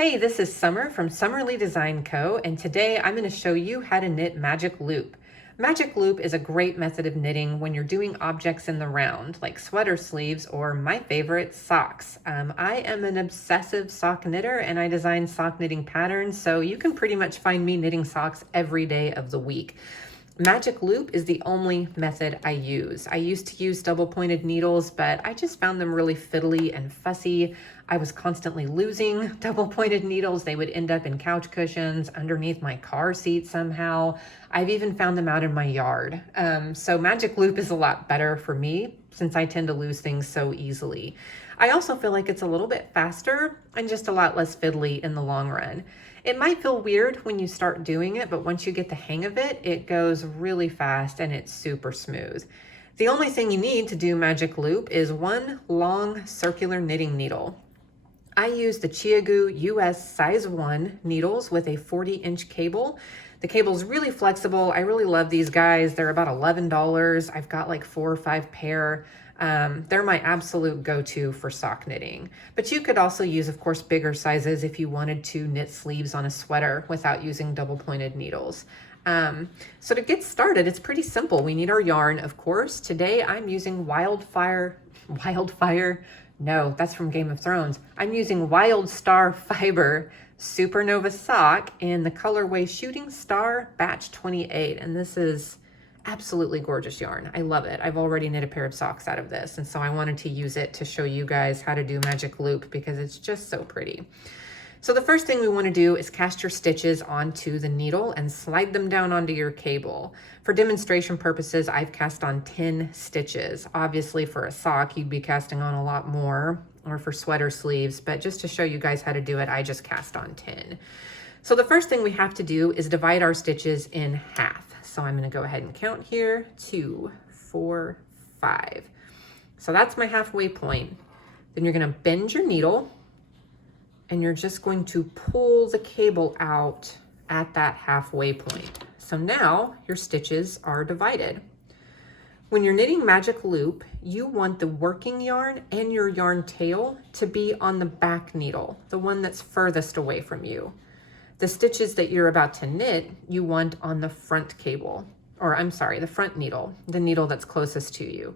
Hey, this is Summer from Summerly Design Co. And today I'm going to show you how to knit magic loop. Magic loop is a great method of knitting when you're doing objects in the round, like sweater sleeves or my favorite, socks. I am an obsessive sock knitter and I design sock knitting patterns, so you can pretty much find me knitting socks every day of the week. Magic loop is the only method I use. I used to use double pointed needles, but I just found them really fiddly and fussy. I was constantly losing double pointed needles. They would end up in couch cushions, underneath my car seat somehow. I've even found them out in my yard. So magic loop is a lot better for me since I tend to lose things so easily. I also feel like it's a little bit faster and just a lot less fiddly in the long run. It might feel weird when you start doing it, but once you get the hang of it, it goes really fast and it's super smooth. The only thing you need to do magic loop is one long circular knitting needle. I use the Chiagu US size 1 needles with a 40-inch cable. The cable is really flexible. I really love these guys. They're about $11. I've got like 4 or 5 pair. They're my absolute go-to for sock knitting. But you could also use, of course, bigger sizes if you wanted to knit sleeves on a sweater without using double-pointed needles. So to get started, it's pretty simple. We need our yarn, of course. Today I'm using Wildfire, no, that's from Game of Thrones. I'm using Wild Star Fiber Supernova sock in the colorway Shooting Star Batch 28. And this is absolutely gorgeous yarn. I love it. I've already knit a pair of socks out of this. And so I wanted to use it to show you guys how to do magic loop because it's just so pretty. So the first thing we want to do is cast your stitches onto the needle and slide them down onto your cable. For demonstration purposes, I've cast on 10 stitches. Obviously for a sock, you'd be casting on a lot more, or for sweater sleeves, but just to show you guys how to do it, I just cast on 10. So the first thing we have to do is divide our stitches in half. So I'm going to go ahead and count here, 2, 4, 5. So that's my halfway point. Then you're going to bend your needle and you're just going to pull the cable out at that halfway point. So now your stitches are divided. When you're knitting magic loop, you want the working yarn and your yarn tail to be on the back needle, the one that's furthest away from you. The stitches that you're about to knit, you want on the front cable, or I'm sorry, the front needle, the needle that's closest to you.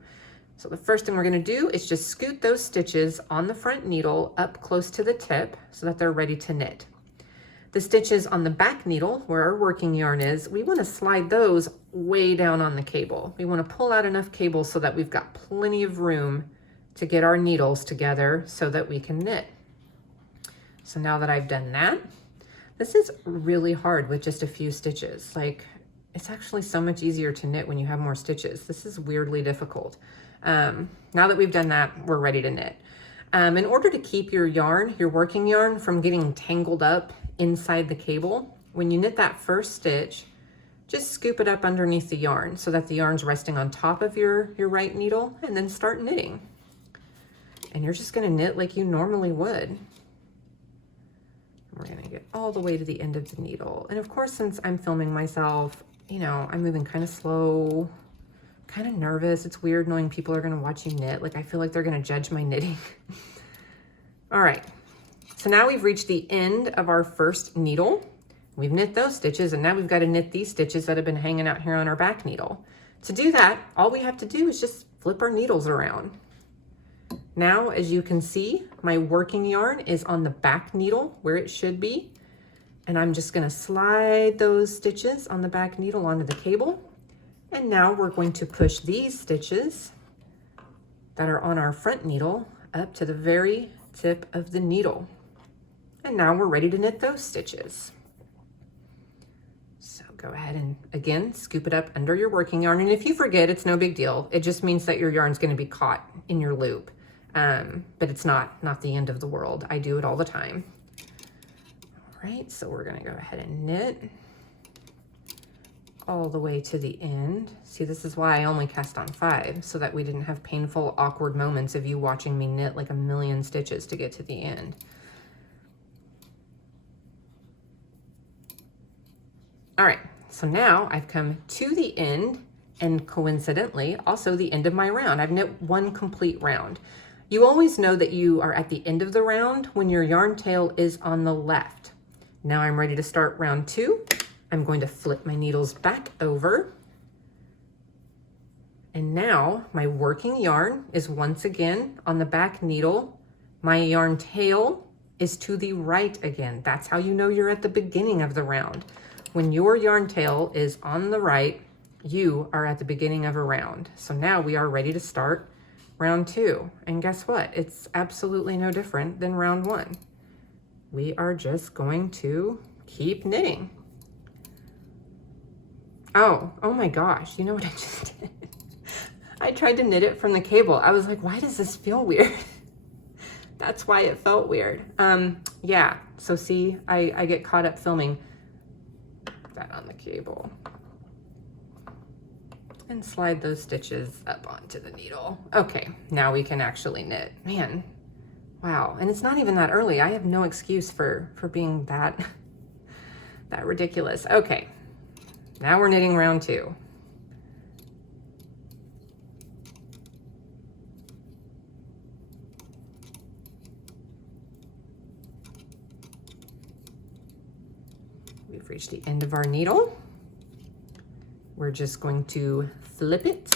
So the first thing we're going to do is just scoot those stitches on the front needle up close to the tip so that they're ready to knit. The stitches on the back needle, where our working yarn is, we want to slide those way down on the cable. We want to pull out enough cable so that we've got plenty of room to get our needles together so that we can knit. So now that I've done that, this is really hard with just a few stitches. Like, it's actually so much easier to knit when you have more stitches. This is weirdly difficult. Now that we've done that, we're ready to knit. In order to keep your yarn, your working yarn, from getting tangled up inside the cable, when you knit that first stitch, just scoop it up underneath the yarn so that the yarn's resting on top of your right needle, and then start knitting. And you're just gonna knit like you normally would. We're gonna get all the way to the end of the needle. And of course, since I'm filming myself, you know, I'm moving kind of slow, kind of nervous. It's weird knowing people are gonna watch you knit. Like, I feel like they're gonna judge my knitting. All right, so now we've reached the end of our first needle. We've knit those stitches, and now we've got to knit these stitches that have been hanging out here on our back needle. To do that, all we have to do is just flip our needles around. Now, as you can see, my working yarn is on the back needle where it should be. And I'm just gonna slide those stitches on the back needle onto the cable. And now we're going to push these stitches that are on our front needle up to the very tip of the needle. And now we're ready to knit those stitches. So go ahead and again, scoop it up under your working yarn. And if you forget, it's no big deal. It just means that your yarn's gonna be caught in your loop. But it's not the end of the world. I do it all the time. All right, so we're gonna go ahead and knit all the way to the end. See, this is why I only cast on 5, so that we didn't have painful, awkward moments of you watching me knit like a million stitches to get to the end. All right, so now I've come to the end, and coincidentally, also the end of my round. I've knit one complete round. You always know that you are at the end of the round when your yarn tail is on the left. Now I'm ready to start round 2. I'm going to flip my needles back over. And now my working yarn is once again on the back needle. My yarn tail is to the right again. That's how you know you're at the beginning of the round. When your yarn tail is on the right, you are at the beginning of a round. So now we are ready to start round 2. And guess what? It's absolutely no different than round 1. We are just going to keep knitting. Oh my gosh, you know what I just did? I tried to knit it from the cable. I was like, why does this feel weird? That's why it felt weird. Yeah, so see, I get caught up filming that on the cable. And slide those stitches up onto the needle. Okay, now we can actually knit. Man, wow, and it's not even that early. I have no excuse for being that ridiculous. Okay, now we're knitting round 2. We've reached the end of our needle. We're just going to flip it.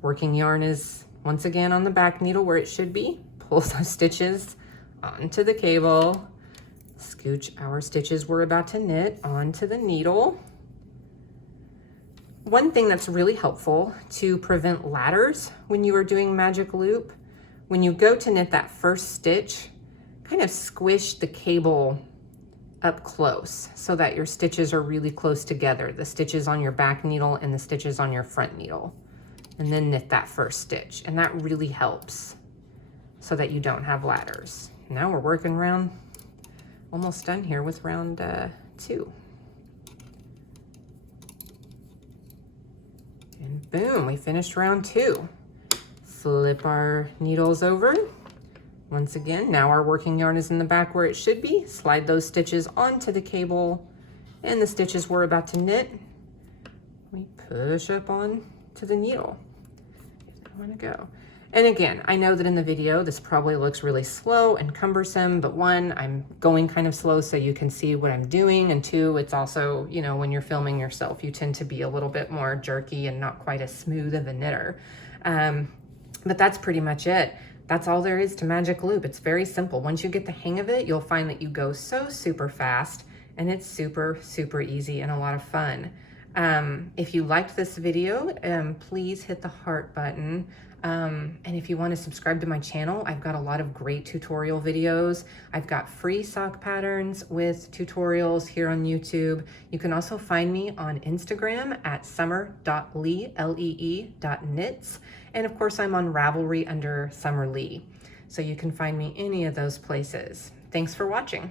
Working yarn is once again on the back needle where it should be. Pull those stitches onto the cable. Scooch our stitches we're about to knit onto the needle. One thing that's really helpful to prevent ladders when you are doing magic loop, when you go to knit that first stitch, kind of squish the cable up close so that your stitches are really close together, the stitches on your back needle and the stitches on your front needle, and then knit that first stitch. And that really helps so that you don't have ladders. Now we're working round, almost done here with round 2. And boom, we finished round 2. Flip our needles over. Once again, now our working yarn is in the back where it should be. Slide those stitches onto the cable and the stitches we're about to knit. We push up on to the needle. I want to go. And again, I know that in the video, this probably looks really slow and cumbersome, but 1, I'm going kind of slow so you can see what I'm doing. And 2, it's also, you know, when you're filming yourself, you tend to be a little bit more jerky and not quite as smooth of a knitter. But that's pretty much it. That's all there is to magic loop. It's very simple. Once you get the hang of it, you'll find that you go so super fast and it's super, super easy and a lot of fun. If you liked this video, please hit the heart button. And if you want to subscribe to my channel, I've got a lot of great tutorial videos. I've got free sock patterns with tutorials here on YouTube. You can also find me on Instagram at summer.lee.knits. And of course, I'm on Ravelry under Summer Lee. So you can find me any of those places. Thanks for watching.